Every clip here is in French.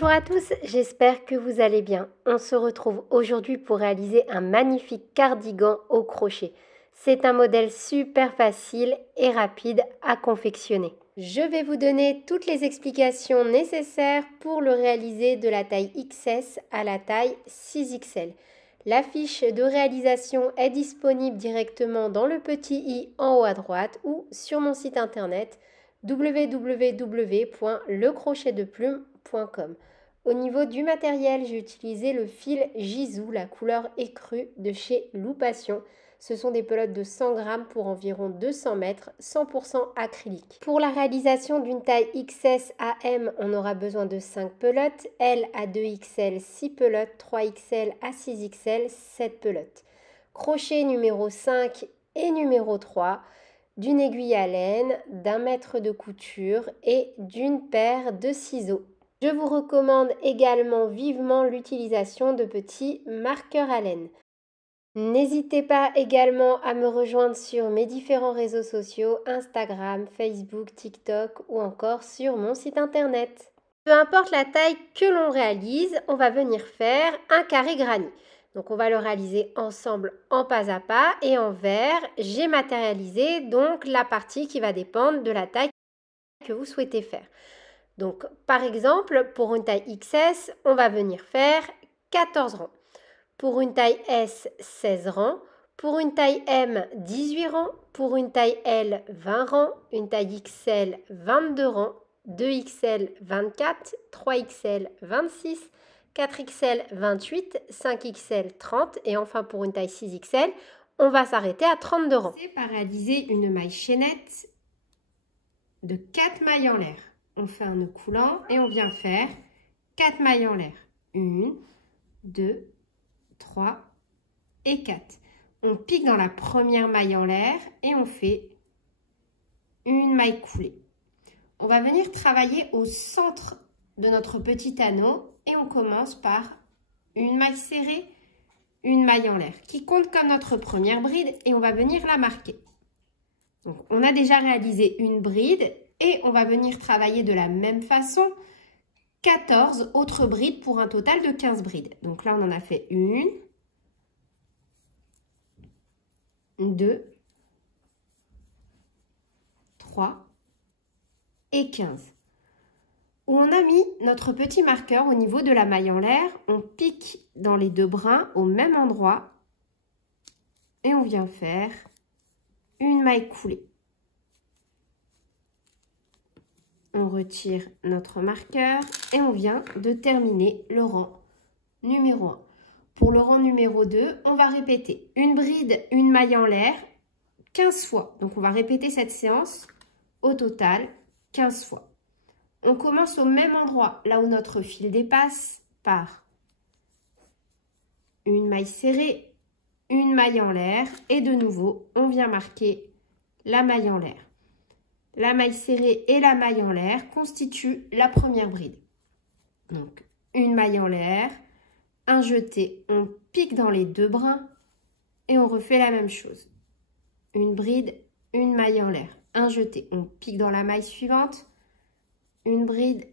Bonjour à tous, j'espère que vous allez bien. On se retrouve aujourd'hui pour réaliser un magnifique cardigan au crochet. C'est un modèle super facile et rapide à confectionner. Je vais vous donner toutes les explications nécessaires pour le réaliser de la taille XS à la taille 6XL. La fiche de réalisation est disponible directement dans le petit i en haut à droite ou sur mon site internet www.lecrochetdeplume.com. Au niveau du matériel, j'ai utilisé le fil Gisou, la couleur écrue de chez Loupation. Ce sont des pelotes de 100 grammes pour environ 200 mètres, 100% acrylique. Pour la réalisation d'une taille XS à M, on aura besoin de 5 pelotes, L à 2XL, 6 pelotes, 3XL à 6XL, 7 pelotes. Crochet numéro 5 et numéro 3, d'une aiguille à laine, d'un mètre de couture et d'une paire de ciseaux. Je vous recommande également vivement l'utilisation de petits marqueurs à laine. N'hésitez pas également à me rejoindre sur mes différents réseaux sociaux, Instagram, Facebook, TikTok ou encore sur mon site internet. Peu importe la taille que l'on réalise, on va venir faire un carré granit. Donc on va le réaliser ensemble en pas à pas et en vert, j'ai matérialisé donc la partie qui va dépendre de la taille que vous souhaitez faire. Donc par exemple, pour une taille XS, on va venir faire 14 rangs. Pour une taille S, 16 rangs. Pour une taille M, 18 rangs. Pour une taille L, 20 rangs. Une taille XL, 22 rangs. 2XL, 24. 3XL, 26. 4XL, 28. 5XL, 30. Et enfin, pour une taille 6XL, on va s'arrêter à 32 rangs. C'est par réaliser une maille chaînette de 4 mailles en l'air. On fait un nœud coulant et on vient faire 4 mailles en l'air. 1, 2, 3 et 4. On pique dans la première maille en l'air et on fait une maille coulée. On va venir travailler au centre de notre petit anneau et on commence par une maille serrée, une maille en l'air qui compte comme notre première bride et on va venir la marquer. Donc, on a déjà réalisé une bride et on va venir travailler de la même façon 14 autres brides pour un total de 15 brides. Donc là, on en a fait une, 2, 3 et 15. Où on a mis notre petit marqueur au niveau de la maille en l'air, on pique dans les deux brins au même endroit et on vient faire une maille coulée. On retire notre marqueur et on vient de terminer le rang numéro 1. Pour le rang numéro 2, on va répéter une bride, une maille en l'air 15 fois. Donc, on va répéter cette séance au total 15 fois. On commence au même endroit, là où notre fil dépasse, par une maille serrée, une maille en l'air et de nouveau, on vient marquer la maille en l'air. La maille serrée et la maille en l'air constituent la première bride. Donc, une maille en l'air, un jeté, on pique dans les deux brins et on refait la même chose. Une bride, une maille en l'air, un jeté, on pique dans la maille suivante, une bride,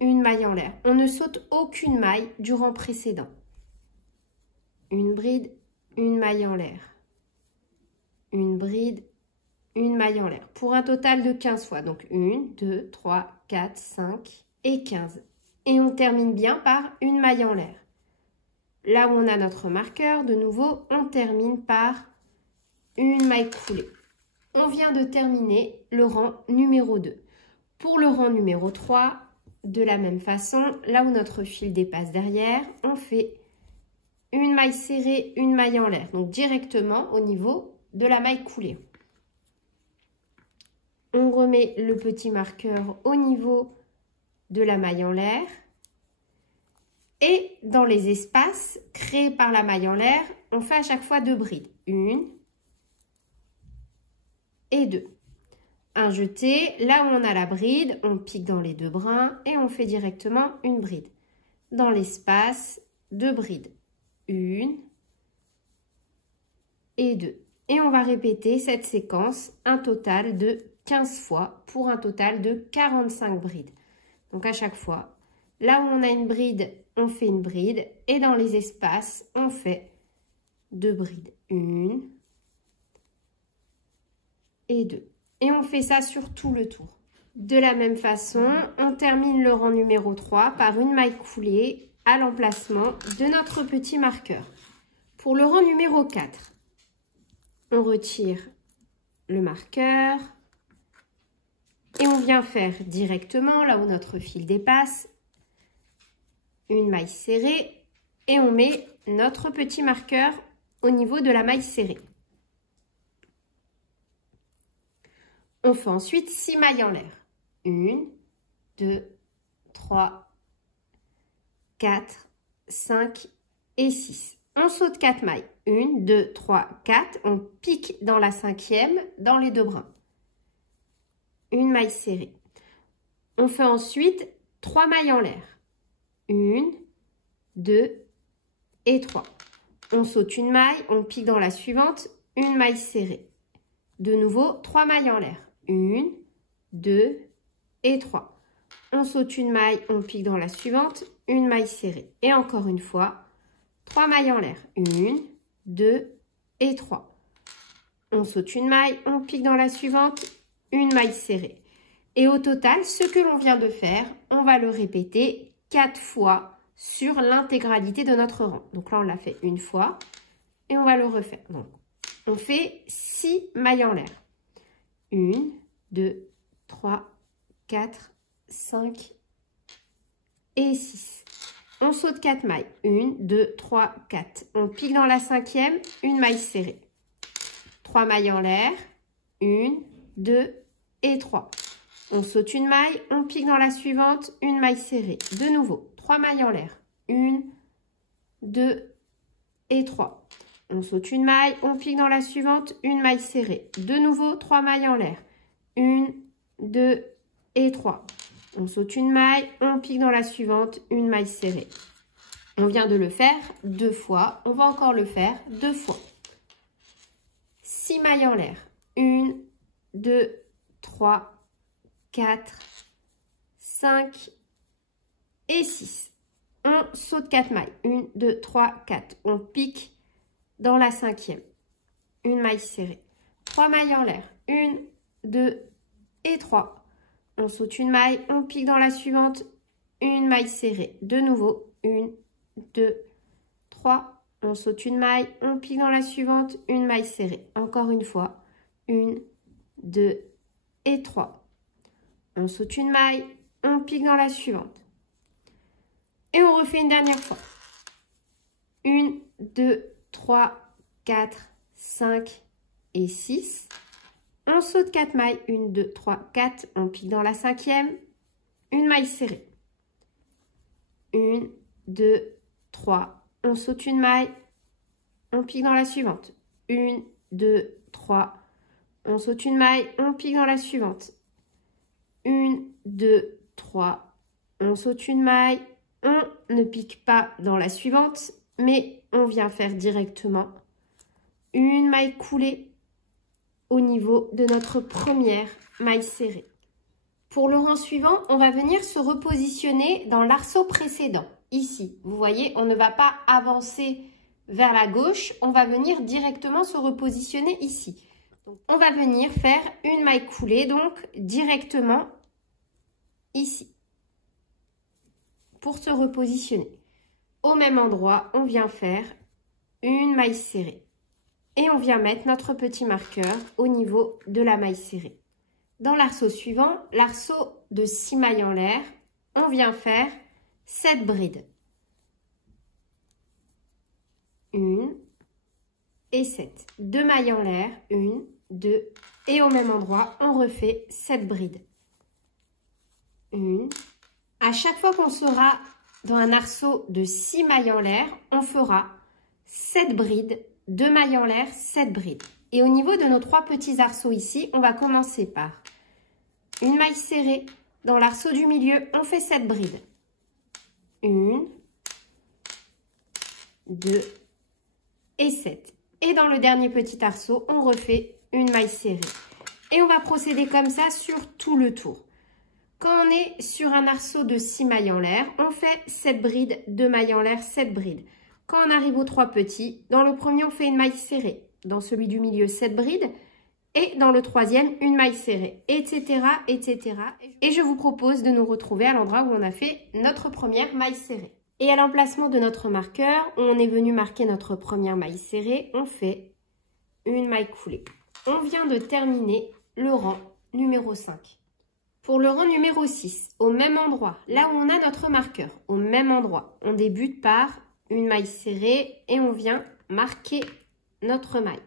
une maille en l'air. On ne saute aucune maille du rang précédent. Une bride, une maille en l'air, une bride, une maille en l'air pour un total de 15 fois. Donc 1, 2, 3, 4, 5 et 15. Et on termine bien par une maille en l'air. Là où on a notre marqueur, de nouveau, on termine par une maille coulée. On vient de terminer le rang numéro 2. Pour le rang numéro 3, de la même façon, là où notre fil dépasse derrière, on fait une maille serrée, une maille en l'air. Donc directement au niveau de la maille coulée. On remet le petit marqueur au niveau de la maille en l'air. Et dans les espaces créés par la maille en l'air, on fait à chaque fois 2 brides. 1 et 2. Un jeté, là où on a la bride, on pique dans les deux brins et on fait directement une bride. Dans l'espace, 2 brides. 1 et 2. Et on va répéter cette séquence un total de 15 fois pour un total de 45 brides. Donc à chaque fois, Là où on a une bride, on fait une bride. Et dans les espaces, on fait 2 brides. 1 et 2. Et on fait ça sur tout le tour. De la même façon, on termine le rang numéro 3 par une maille coulée à l'emplacement de notre petit marqueur. Pour le rang numéro 4, on retire le marqueur et on vient faire directement là où notre fil dépasse une maille serrée et on met notre petit marqueur au niveau de la maille serrée. On fait ensuite 6 mailles en l'air. 1, 2, 3, 4, 5 et 6. On saute 4 mailles. 1, 2, 3, 4. On pique dans la 5e, dans les 2 brins. Une maille serrée. On fait ensuite 3 mailles en l'air. 1, 2 et 3. On saute une maille, on pique dans la suivante, une maille serrée. De nouveau, 3 mailles en l'air. 1, 2 et 3. On saute une maille, on pique dans la suivante, une maille serrée. Et encore une fois, 3 mailles en l'air. 1, 2 et 3. On saute une maille, on pique dans la suivante, une maille serrée. Et au total, ce que l'on vient de faire, on va le répéter 4 fois sur l'intégralité de notre rang. Donc là, on l'a fait une fois et on va le refaire. Donc, on fait 6 mailles en l'air. 1, 2, 3, 4, 5 et 6. On saute 4 mailles. 1, 2, 3, 4. On pique dans la 5e, une maille serrée. 3 mailles en l'air. 1, 2 et 3. On saute une maille, on pique dans la suivante, une maille serrée. De nouveau, 3 mailles en l'air. 1, 2 et 3. On saute une maille, on pique dans la suivante, une maille serrée. De nouveau, 3 mailles en l'air. 1, 2 et 3. On saute une maille, on pique dans la suivante, une maille serrée. On vient de le faire 2 fois, on va encore le faire 2 fois. 6 mailles en l'air. 1, 2, 3, 4, 5 et 6. On saute 4 mailles. 1, 2, 3, 4. On pique dans la 5e. Une maille serrée. 3 mailles en l'air. 1, 2 et 3. On saute une maille. On pique dans la suivante. Une maille serrée. De nouveau. 1, 2, 3. On saute une maille. On pique dans la suivante. Une maille serrée. Encore une fois. 1, 2 et 3. On saute une maille, on pique dans la suivante. Et on refait une dernière fois. 1, 2, 3, 4, 5 et 6. On saute 4 mailles. 1, 2, 3, 4. On pique dans la 5e. Une maille serrée. 1, 2, 3. On saute une maille. On pique dans la suivante. 1, 2, 3. On saute une maille. On pique dans la suivante. 1, 2, 3, on saute une maille, on ne pique pas dans la suivante, mais on vient faire directement une maille coulée au niveau de notre première maille serrée. Pour le rang suivant, on va venir se repositionner dans l'arceau précédent. Ici, vous voyez, on ne va pas avancer vers la gauche, on va venir directement se repositionner ici. Donc, on va venir faire une maille coulée, donc directement ici, pour se repositionner. Au même endroit, on vient faire une maille serrée. Et on vient mettre notre petit marqueur au niveau de la maille serrée. Dans l'arceau suivant, l'arceau de 6 mailles en l'air, on vient faire 7 brides. 1 et 7. 2 mailles en l'air, 1, 2, et au même endroit, on refait 7 brides. 1. À chaque fois qu'on sera dans un arceau de 6 mailles en l'air, on fera 7 brides, 2 mailles en l'air, 7 brides. Et au niveau de nos 3 petits arceaux ici, on va commencer par une maille serrée. Dans l'arceau du milieu, on fait 7 brides. 1, 2 et 7. Et dans le dernier petit arceau, on refait une maille serrée. Et on va procéder comme ça sur tout le tour. Quand on est sur un arceau de 6 mailles en l'air, on fait 7 brides, 2 mailles en l'air, 7 brides. Quand on arrive aux 3 petits, dans le premier, on fait une maille serrée. Dans celui du milieu, 7 brides. Et dans le troisième, une maille serrée, etc., etc. Et je vous propose de nous retrouver à l'endroit où on a fait notre première maille serrée. Et à l'emplacement de notre marqueur, où on est venu marquer notre première maille serrée, on fait une maille coulée. On vient de terminer le rang numéro 5. Pour le rang numéro 6, au même endroit, là où on a notre marqueur, au même endroit, on débute par une maille serrée et on vient marquer notre maille.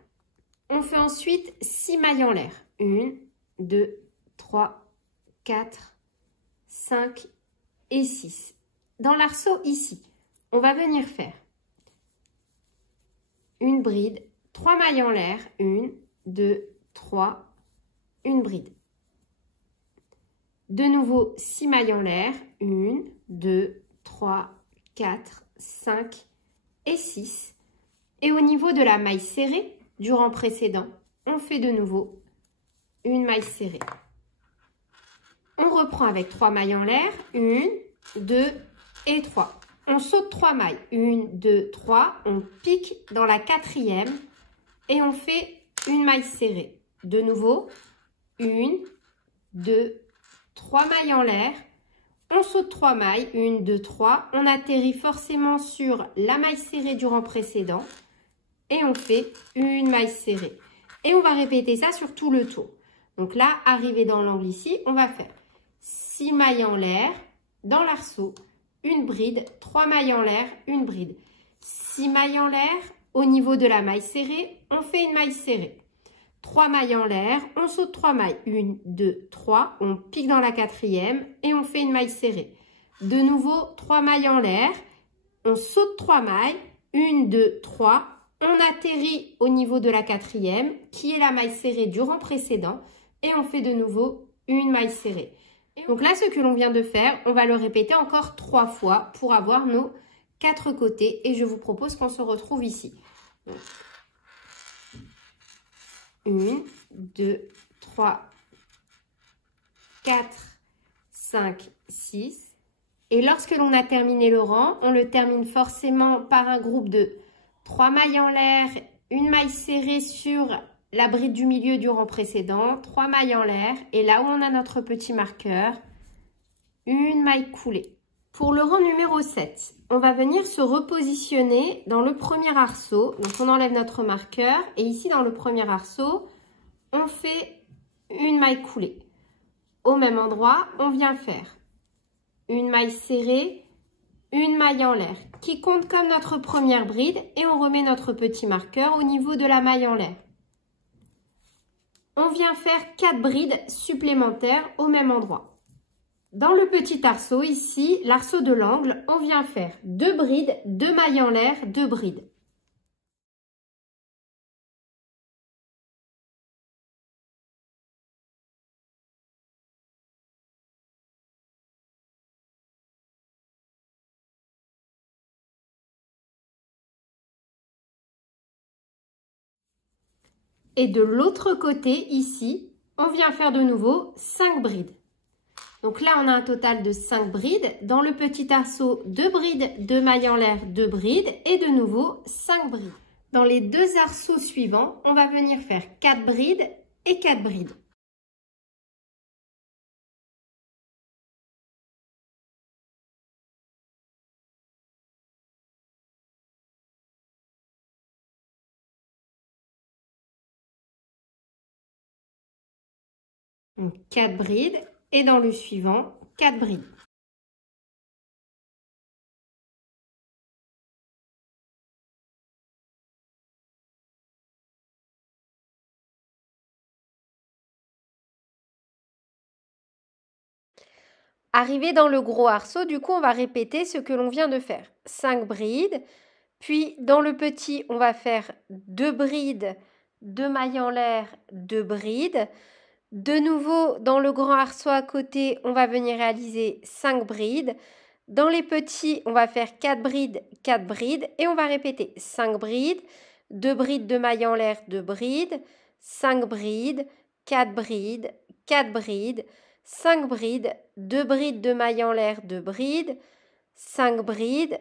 On fait ensuite 6 mailles en l'air. 1, 2, 3, 4, 5 et 6. Dans l'arceau ici, on va venir faire une bride, 3 mailles en l'air, 1, 2, 3, une bride. De nouveau, 6 mailles en l'air, 1, 2, 3, 4, 5 et 6. Et au niveau de la maille serrée du rang précédent, on fait de nouveau une maille serrée. On reprend avec 3 mailles en l'air, 1, 2 et 3. On saute 3 mailles, 1, 2, 3, on pique dans la quatrième et on fait une maille serrée. De nouveau, 1, 2, 3 mailles en l'air, on saute 3 mailles, 1, 2, 3, on atterrit forcément sur la maille serrée du rang précédent et on fait une maille serrée. Et on va répéter ça sur tout le tour. Donc là, arrivé dans l'angle ici, on va faire 6 mailles en l'air, dans l'arceau, une bride, 3 mailles en l'air, une bride. 6 mailles en l'air, au niveau de la maille serrée, on fait une maille serrée. 3 mailles en l'air, on saute 3 mailles, 1, 2, 3, on pique dans la quatrième et on fait une maille serrée. De nouveau, 3 mailles en l'air, on saute 3 mailles, 1, 2, 3, on atterrit au niveau de la quatrième, qui est la maille serrée du rang précédent, et on fait de nouveau une maille serrée. Donc là, ce que l'on vient de faire, on va le répéter encore 3 fois pour avoir nos 4 côtés, et je vous propose qu'on se retrouve ici. Donc, 1, 2, 3, 4, 5, 6. Et lorsque l'on a terminé le rang, on le termine forcément par un groupe de 3 mailles en l'air, une maille serrée sur la bride du milieu du rang précédent, 3 mailles en l'air, et là où on a notre petit marqueur, une maille coulée. Pour le rang numéro 7, on va venir se repositionner dans le premier arceau. Donc on enlève notre marqueur et ici dans le premier arceau, on fait une maille coulée. Au même endroit, on vient faire une maille serrée, une maille en l'air qui compte comme notre première bride et on remet notre petit marqueur au niveau de la maille en l'air. On vient faire 4 brides supplémentaires au même endroit. Dans le petit arceau, ici, l'arceau de l'angle, on vient faire 2 brides, 2 mailles en l'air, 2 brides. Et de l'autre côté, ici, on vient faire de nouveau 5 brides. Donc là, on a un total de 5 brides. Dans le petit arceau, 2 brides, 2 mailles en l'air, 2 brides et de nouveau 5 brides. Dans les 2 arceaux suivants, on va venir faire 4 brides et 4 brides. Donc 4 brides et dans le suivant, 4 brides. Arrivé dans le gros arceau, du coup, on va répéter ce que l'on vient de faire. 5 brides, puis dans le petit, on va faire 2 brides, 2 mailles en l'air, 2 brides. De nouveau, dans le grand arceau à côté, on va venir réaliser 5 brides. Dans les petits, on va faire 4 brides, 4 brides. Et on va répéter 5 brides, 2 brides, 2 mailles en l'air, 2 brides, 5 brides, 4 brides, 4 brides. 5 brides, 2 brides de mailles en l'air, 2 brides, 5 brides,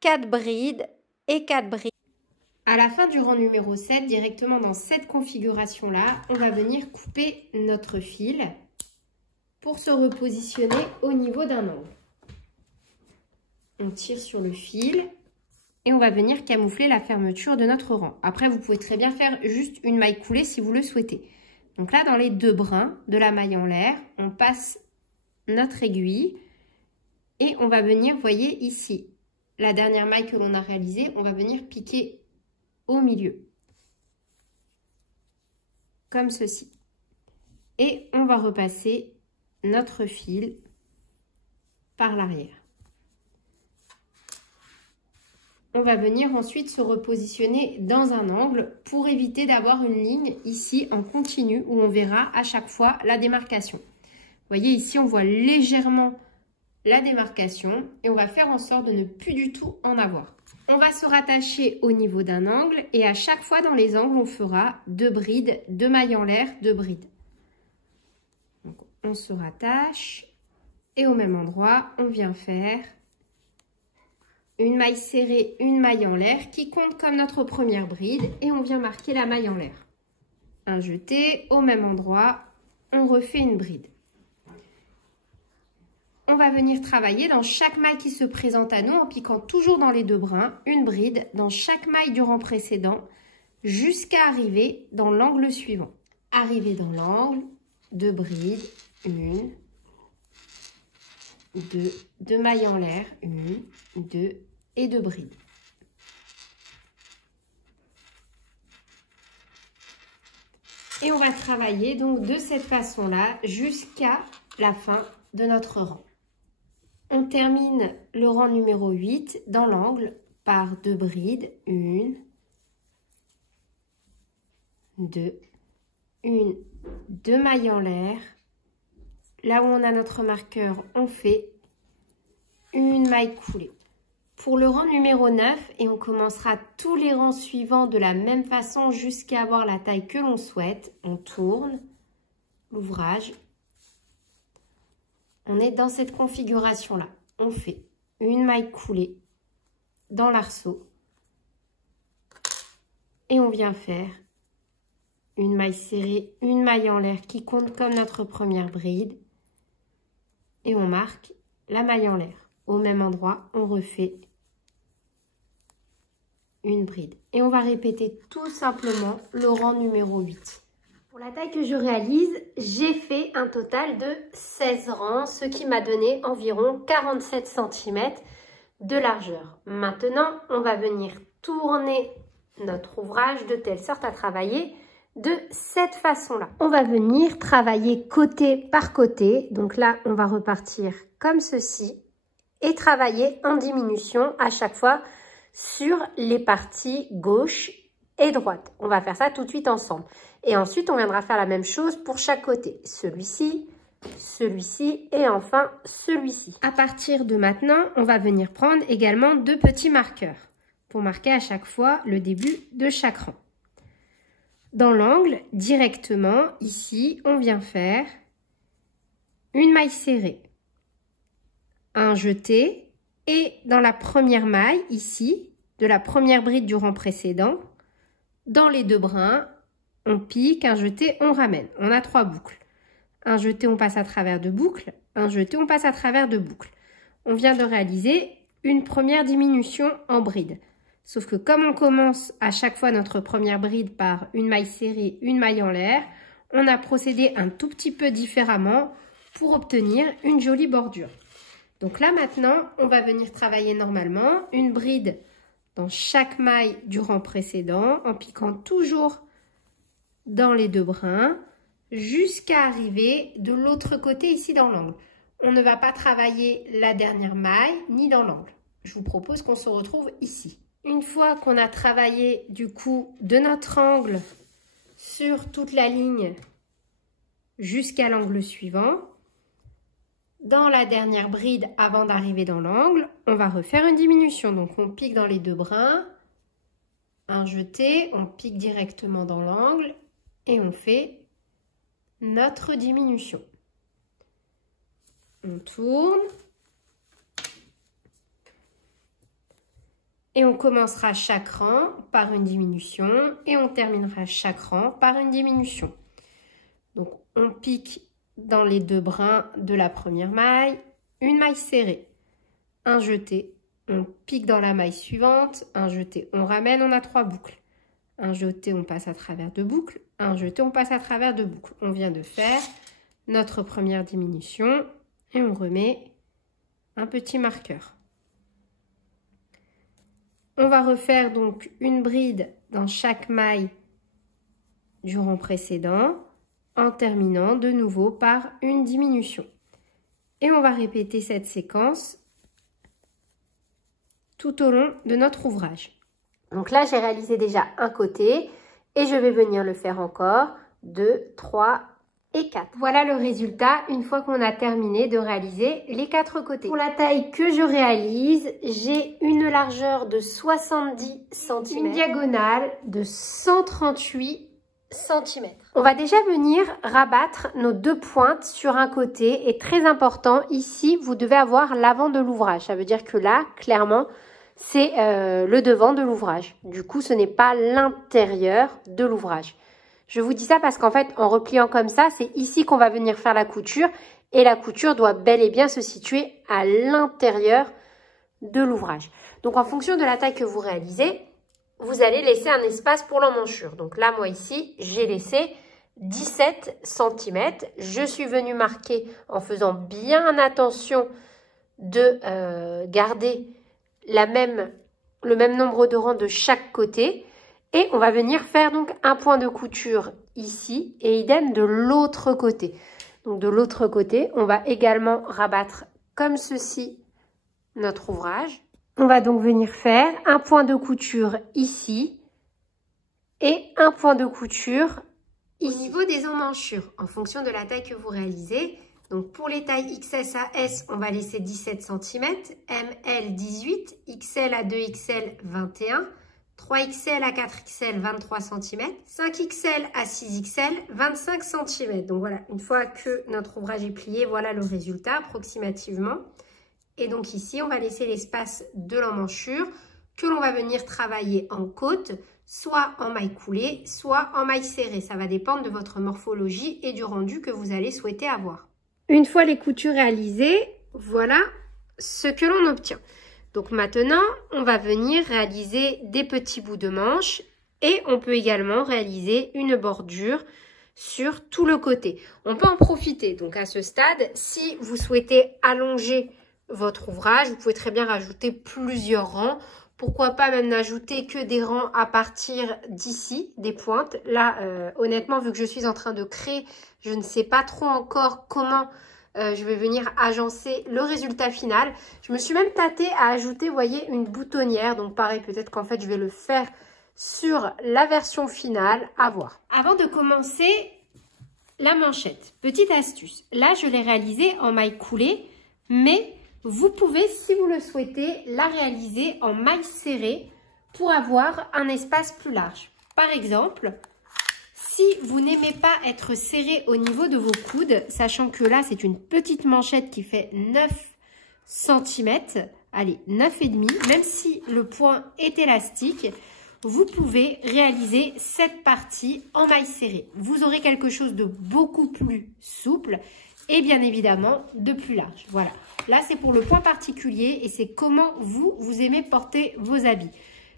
4 brides et 4 brides. À la fin du rang numéro 7, directement dans cette configuration-là, on va venir couper notre fil pour se repositionner au niveau d'un angle. On tire sur le fil et on va venir camoufler la fermeture de notre rang. Après, vous pouvez très bien faire juste une maille coulée si vous le souhaitez. Donc là, dans les 2 brins de la maille en l'air, on passe notre aiguille et on va venir, vous voyez ici, la dernière maille que l'on a réalisée, on va venir piquer au milieu, comme ceci. Et on va repasser notre fil par l'arrière. On va venir ensuite se repositionner dans un angle pour éviter d'avoir une ligne ici en continu où on verra à chaque fois la démarcation. Vous voyez ici, on voit légèrement la démarcation et on va faire en sorte de ne plus du tout en avoir. On va se rattacher au niveau d'un angle et à chaque fois dans les angles, on fera 2 brides, 2 mailles en l'air, 2 brides. Donc, on se rattache et au même endroit, on vient faire une maille serrée, une maille en l'air qui compte comme notre première bride et on vient marquer la maille en l'air. Un jeté, au même endroit, on refait une bride. On va venir travailler dans chaque maille qui se présente à nous en piquant toujours dans les 2 brins, une bride dans chaque maille du rang précédent jusqu'à arriver dans l'angle suivant. Arriver dans l'angle, 2 brides, 1, 2, 2 mailles en l'air, 1, 2 et 2 brides. Et on va travailler donc de cette façon-là jusqu'à la fin de notre rang. On termine le rang numéro 8 dans l'angle par 2 brides, 1, 2, 2 mailles en l'air. Là où on a notre marqueur, on fait une maille coulée. Pour le rang numéro 9, et on commencera tous les rangs suivants de la même façon jusqu'à avoir la taille que l'on souhaite, on tourne l'ouvrage. On est dans cette configuration-là. On fait une maille coulée dans l'arceau et on vient faire une maille serrée, une maille en l'air qui compte comme notre première bride et on marque la maille en l'air. Au même endroit, on refait une bride et on va répéter tout simplement le rang numéro 8. Pour la taille que je réalise, j'ai fait un total de 16 rangs, ce qui m'a donné environ 47 cm de largeur. Maintenant, on va venir tourner notre ouvrage de telle sorte à travailler de cette façon-là. On va venir travailler côté par côté. Donc là, on va repartir comme ceci et travailler en diminution à chaque fois sur les parties gauche et droite. On va faire ça tout de suite ensemble. Et ensuite, on viendra faire la même chose pour chaque côté. Celui-ci, celui-ci et enfin celui-ci. À partir de maintenant, on va venir prendre également 2 petits marqueurs pour marquer à chaque fois le début de chaque rang. Dans l'angle, directement, ici, on vient faire une maille serrée, un jeté et dans la première maille, ici, de la première bride du rang précédent, dans les 2 brins, on pique, un jeté, on ramène. On a 3 boucles. Un jeté, on passe à travers 2 boucles. Un jeté, on passe à travers 2 boucles. On vient de réaliser une première diminution en bride. Sauf que comme on commence à chaque fois notre première bride par une maille serrée, une maille en l'air, on a procédé un tout petit peu différemment pour obtenir une jolie bordure. Donc là maintenant, on va venir travailler normalement une bride dans chaque maille du rang précédent en piquant toujours dans les 2 brins jusqu'à arriver de l'autre côté ici dans l'angle. On ne va pas travailler la dernière maille ni dans l'angle. Je vous propose qu'on se retrouve ici. Une fois qu'on a travaillé du coup de notre angle sur toute la ligne jusqu'à l'angle suivant, dans la dernière bride avant d'arriver dans l'angle, on va refaire une diminution. Donc on pique dans les 2 brins, un jeté, on pique directement dans l'angle et on fait notre diminution. On tourne. Et on commencera chaque rang par une diminution et on terminera chaque rang par une diminution. Donc, on pique dans les 2 brins de la première maille, une maille serrée, un jeté, on pique dans la maille suivante, un jeté, on ramène, on a 3 boucles. Un jeté, on passe à travers 2 boucles, un jeté, on passe à travers 2 boucles. On vient de faire notre première diminution et on remet un petit marqueur. On va refaire donc une bride dans chaque maille du rang précédent en terminant de nouveau par une diminution. Et on va répéter cette séquence tout au long de notre ouvrage. Donc là, j'ai réalisé déjà un côté et je vais venir le faire encore 2, 3 et 4. Voilà le résultat une fois qu'on a terminé de réaliser les 4 côtés. Pour la taille que je réalise, j'ai une largeur de 70 cm, une diagonale de 138 cm. On va déjà venir rabattre nos 2 pointes sur un côté et très important, ici, vous devez avoir l'avant de l'ouvrage. Ça veut dire que là, clairement, c'est le devant de l'ouvrage. Du coup, ce n'est pas l'intérieur de l'ouvrage. Je vous dis ça parce qu'en fait, en repliant comme ça, c'est ici qu'on va venir faire la couture. Et la couture doit bel et bien se situer à l'intérieur de l'ouvrage. Donc, en fonction de la taille que vous réalisez, vous allez laisser un espace pour l'emmanchure. Donc là, moi ici, j'ai laissé 17 cm. Je suis venue marquer en faisant bien attention de garder le même nombre de rangs de chaque côté. Et on va venir faire donc un point de couture ici et idem de l'autre côté. Donc de l'autre côté, on va également rabattre comme ceci notre ouvrage. On va donc venir faire un point de couture ici et un point de couture ici. Au niveau des emmanchures, en fonction de la taille que vous réalisez, donc pour les tailles XS à S, on va laisser 17 cm, ML 18, XL à 2XL 21, 3XL à 4XL 23 cm, 5XL à 6XL 25 cm. Donc voilà, une fois que notre ouvrage est plié, voilà le résultat approximativement. Et donc ici, on va laisser l'espace de l'emmanchure que l'on va venir travailler en côte, soit en maille coulée, soit en maille serrée. Ça va dépendre de votre morphologie et du rendu que vous allez souhaiter avoir. Une fois les coutures réalisées, voilà ce que l'on obtient. Donc maintenant, on va venir réaliser des petits bouts de manche et on peut également réaliser une bordure sur tout le côté. On peut en profiter. Donc à ce stade, si vous souhaitez allonger votre ouvrage, vous pouvez très bien rajouter plusieurs rangs. Pourquoi pas même n'ajouter que des rangs à partir d'ici, des pointes. Là, honnêtement, vu que je suis en train de créer, je ne sais pas trop encore comment je vais venir agencer le résultat final. Je me suis même tâtée à ajouter, vous voyez, une boutonnière. Donc pareil, peut-être qu'en fait, je vais le faire sur la version finale, à voir. Avant de commencer la manchette, petite astuce. Là, je l'ai réalisée en maille coulée, mais vous pouvez, si vous le souhaitez, la réaliser en maille serrée pour avoir un espace plus large. Par exemple, si vous n'aimez pas être serré au niveau de vos coudes, sachant que là, c'est une petite manchette qui fait 9 cm, allez, 9,5, même si le point est élastique, vous pouvez réaliser cette partie en maille serrée. Vous aurez quelque chose de beaucoup plus souple et bien évidemment de plus large. Voilà, là, c'est pour le point particulier et c'est comment vous aimez porter vos habits.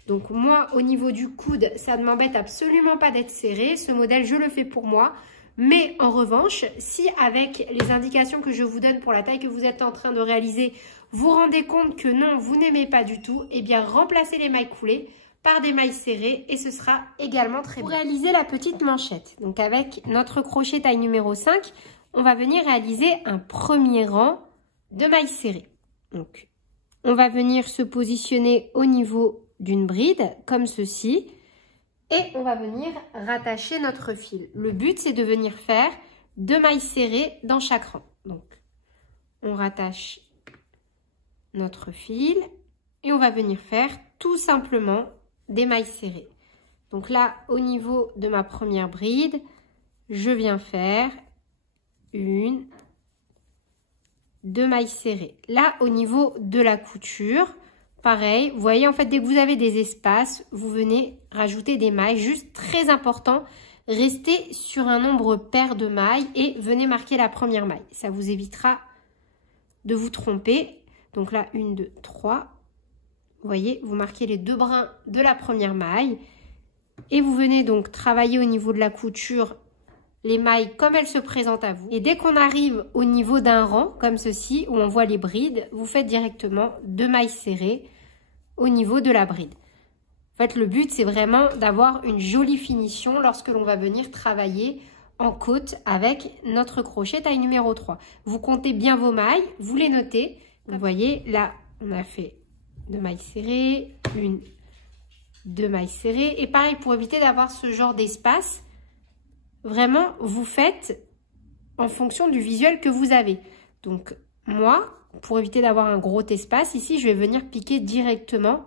Donc moi, au niveau du coude, ça ne m'embête absolument pas d'être serré. Ce modèle, je le fais pour moi. Mais en revanche, si avec les indications que je vous donne pour la taille que vous êtes en train de réaliser, vous rendez compte que non, vous n'aimez pas du tout, eh bien remplacez les mailles coulées par des mailles serrées et ce sera également très bien. Pour réaliser la petite manchette, donc avec notre crochet taille numéro 5, on va venir réaliser un premier rang de mailles serrées. Donc, on va venir se positionner au niveau d'une bride comme ceci et on va venir rattacher notre fil. Le but, c'est de venir faire 2 mailles serrées dans chaque rang. Donc, on rattache notre fil et on va venir faire tout simplement des mailles serrées. Donc là, au niveau de ma première bride, je viens faire 1, 2 mailles serrées. Là, au niveau de la couture, pareil, vous voyez, en fait, dès que vous avez des espaces, vous venez rajouter des mailles. Juste très important, restez sur un nombre pair de mailles et venez marquer la première maille. Ça vous évitera de vous tromper. Donc là, 1, 2, 3. Vous voyez, vous marquez les 2 brins de la première maille. Et vous venez donc travailler au niveau de la couture les mailles comme elles se présentent à vous. Et dès qu'on arrive au niveau d'un rang, comme ceci, où on voit les brides, vous faites directement 2 mailles serrées au niveau de la bride. En fait, le but, c'est vraiment d'avoir une jolie finition lorsque l'on va venir travailler en côte avec notre crochet taille numéro 3. Vous comptez bien vos mailles, vous les notez. Vous voyez, là, on a fait 2 mailles serrées, 1, 2 mailles serrées. Et pareil, pour éviter d'avoir ce genre d'espace, vraiment, vous faites en fonction du visuel que vous avez. Donc, moi, pour éviter d'avoir un gros espace, ici, je vais venir piquer directement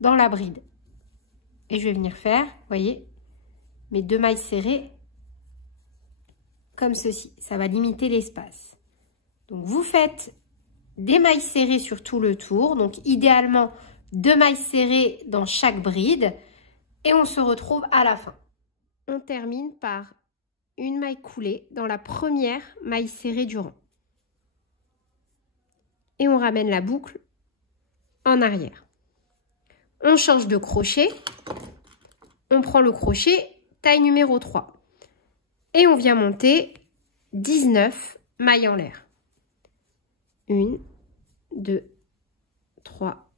dans la bride. Et je vais venir faire, vous voyez, mes 2 mailles serrées comme ceci. Ça va limiter l'espace. Donc, vous faites des mailles serrées sur tout le tour. Donc, idéalement, 2 mailles serrées dans chaque bride. Et on se retrouve à la fin. On termine par une maille coulée dans la première maille serrée du rang. Et on ramène la boucle en arrière. On change de crochet. On prend le crochet taille numéro 3. Et on vient monter 19 mailles en l'air. 1, 2, 3,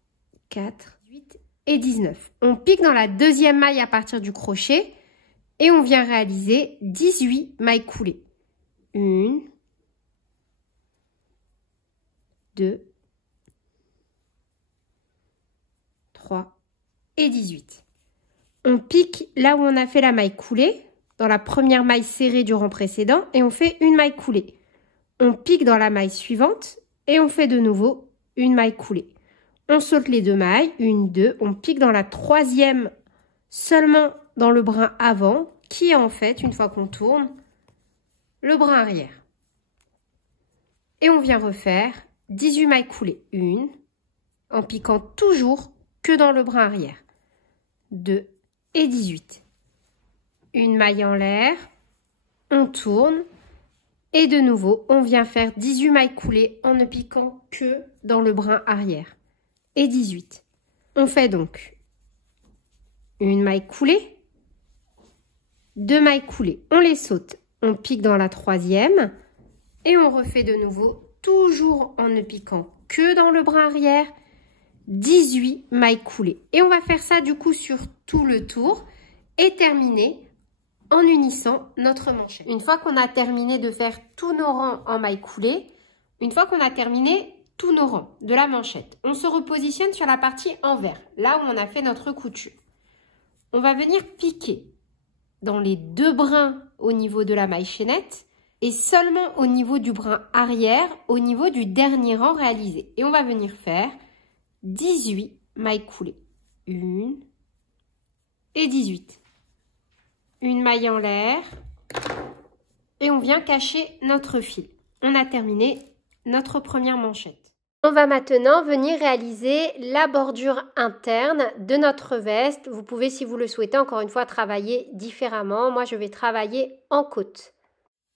4, 8 et 19. On pique dans la deuxième maille à partir du crochet. Et on vient réaliser 18 mailles coulées. 1, 2, 3 et 18. On pique là où on a fait la maille coulée, dans la première maille serrée du rang précédent, et on fait une maille coulée. On pique dans la maille suivante et on fait de nouveau une maille coulée. On saute les 2 mailles, 1, 2, on pique dans la troisième seulement dans le brin avant, qui est en fait, une fois qu'on tourne, le brin arrière. Et on vient refaire 18 mailles coulées. 1, en piquant toujours que dans le brin arrière. 2 et 18. Une maille en l'air, on tourne, et de nouveau, on vient faire 18 mailles coulées en ne piquant que dans le brin arrière. Et 18. On fait donc une maille coulée, 2 mailles coulées, on les saute, on pique dans la troisième et on refait de nouveau, toujours en ne piquant que dans le brin arrière, 18 mailles coulées. Et on va faire ça du coup sur tout le tour et terminer en unissant notre manchette. Une fois qu'on a terminé de faire tous nos rangs en mailles coulées, une fois qu'on a terminé tous nos rangs de la manchette, on se repositionne sur la partie envers, là où on a fait notre couture. On va venir piquer dans les 2 brins au niveau de la maille chaînette et seulement au niveau du brin arrière, au niveau du dernier rang réalisé. Et on va venir faire 18 mailles coulées. 1 et 18. Une maille en l'air et on vient cacher notre fil. On a terminé notre première manchette. On va maintenant venir réaliser la bordure interne de notre veste. Vous pouvez, si vous le souhaitez, encore une fois, travailler différemment. Moi, je vais travailler en côte.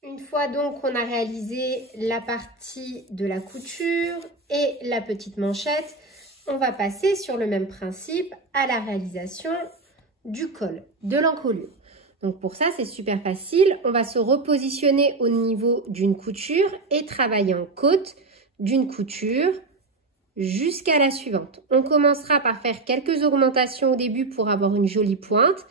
Une fois donc qu'on a réalisé la partie de la couture et la petite manchette, on va passer sur le même principe à la réalisation du col, de l'encolure. Donc pour ça, c'est super facile. On va se repositionner au niveau d'une couture et travailler en côte d'une couture jusqu'à la suivante. On commencera par faire quelques augmentations au début pour avoir une jolie pointe.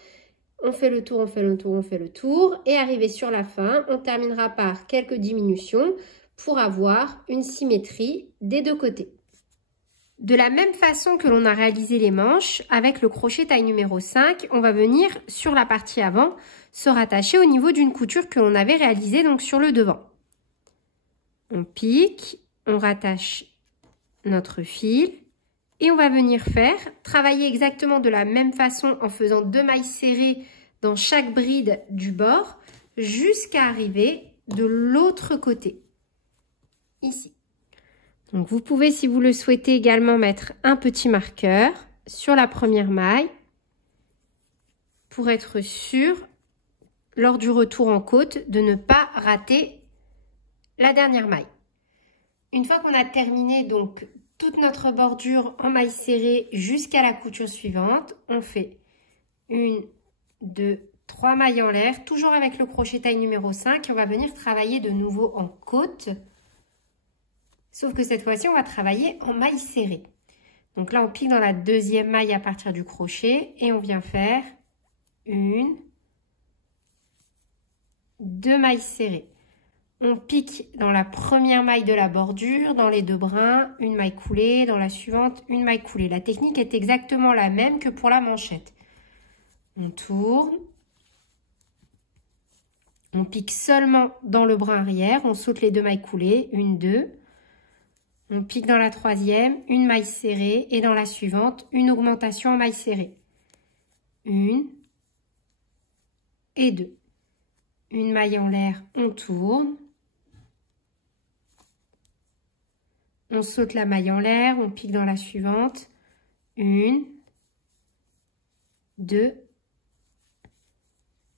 On fait le tour, on fait le tour, on fait le tour. Et arrivé sur la fin, on terminera par quelques diminutions pour avoir une symétrie des 2 côtés. De la même façon que l'on a réalisé les manches, avec le crochet taille numéro 5, on va venir sur la partie avant se rattacher au niveau d'une couture que l'on avait réalisée donc sur le devant. On pique, on rattache notre fil et on va venir travailler exactement de la même façon en faisant 2 mailles serrées dans chaque bride du bord jusqu'à arriver de l'autre côté, ici. Donc vous pouvez, si vous le souhaitez, également mettre un petit marqueur sur la première maille pour être sûr, lors du retour en côte, de ne pas rater la dernière maille. Une fois qu'on a terminé donc toute notre bordure en maille serrée jusqu'à la couture suivante, on fait 1, 2, 3 mailles en l'air, toujours avec le crochet taille numéro 5, et on va venir travailler de nouveau en côte. Sauf que cette fois-ci, on va travailler en maille serrée. Donc là, on pique dans la deuxième maille à partir du crochet et on vient faire 1, 2 mailles serrées. On pique dans la première maille de la bordure, dans les 2 brins, une maille coulée, dans la suivante, une maille coulée. La technique est exactement la même que pour la manchette. On tourne. On pique seulement dans le brin arrière, on saute les 2 mailles coulées, 1, 2. On pique dans la troisième, une maille serrée et dans la suivante, une augmentation en maille serrée. 1 et 2. Une maille en l'air, on tourne. On saute la maille en l'air, on pique dans la suivante. 1, 2,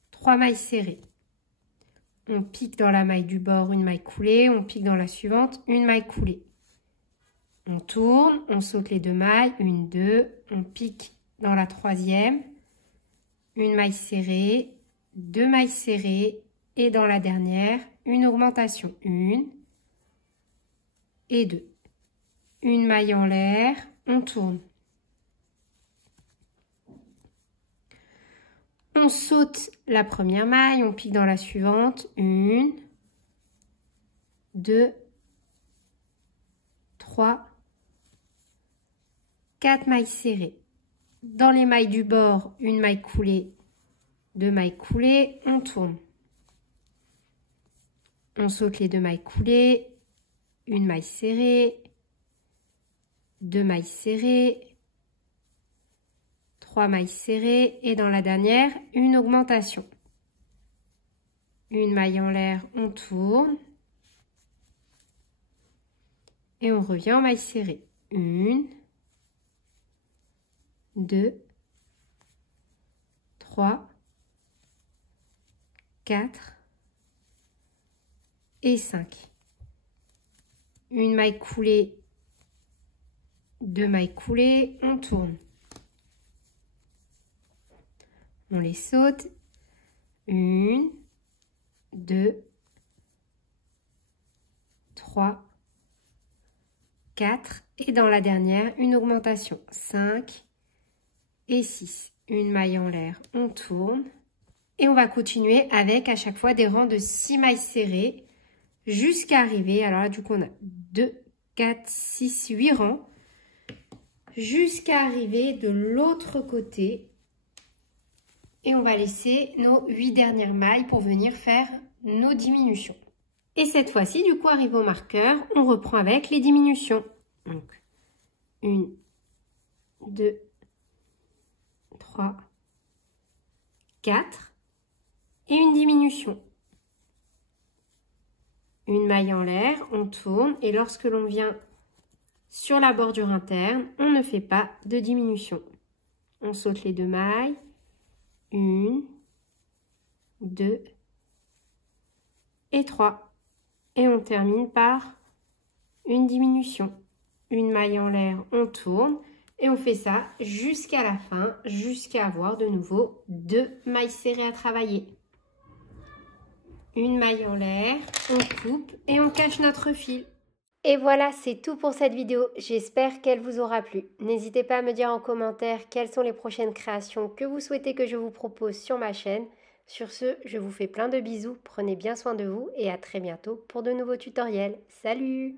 3 mailles serrées. On pique dans la maille du bord, une maille coulée. On pique dans la suivante, une maille coulée. On tourne, on saute les 2 mailles, 1, 2, on pique dans la troisième, une maille serrée, 2 mailles serrées et dans la dernière, une augmentation, 1 et 2. Une maille en l'air, on tourne. On saute la première maille, on pique dans la suivante, 1, 2, 3, 4 mailles serrées. Dans les mailles du bord, une maille coulée, 2 mailles coulées, on tourne. On saute les 2 mailles coulées, une maille serrée, 2 mailles serrées, 3 mailles serrées et dans la dernière, une augmentation. Une maille en l'air, on tourne et on revient en maille serrée. 1, 2, 3, 4 et 5. Une maille coulée, 2 mailles coulées, on tourne. On les saute. 1, 2, 3, 4 et dans la dernière, une augmentation. 5 et 6. Une maille en l'air, on tourne. Et on va continuer avec à chaque fois des rangs de 6 mailles serrées jusqu'à arriver, alors là du coup on a 2, 4, 6, 8 rangs, jusqu'à arriver de l'autre côté. Et on va laisser nos 8 dernières mailles pour venir faire nos diminutions. Et cette fois-ci, du coup, arrive au marqueur, on reprend avec les diminutions. Donc, 1, 2, 3, 4 et une diminution. Une maille en l'air, on tourne et lorsque l'on vient sur la bordure interne, on ne fait pas de diminution. On saute les 2 mailles. 1, 2 et 3. Et on termine par une diminution. Une maille en l'air, on tourne et on fait ça jusqu'à la fin, jusqu'à avoir de nouveau 2 mailles serrées à travailler. Une maille en l'air, on coupe et on cache notre fil. Et voilà, c'est tout pour cette vidéo. J'espère qu'elle vous aura plu. N'hésitez pas à me dire en commentaire quelles sont les prochaines créations que vous souhaitez que je vous propose sur ma chaîne. Sur ce, je vous fais plein de bisous, prenez bien soin de vous et à très bientôt pour de nouveaux tutoriels. Salut!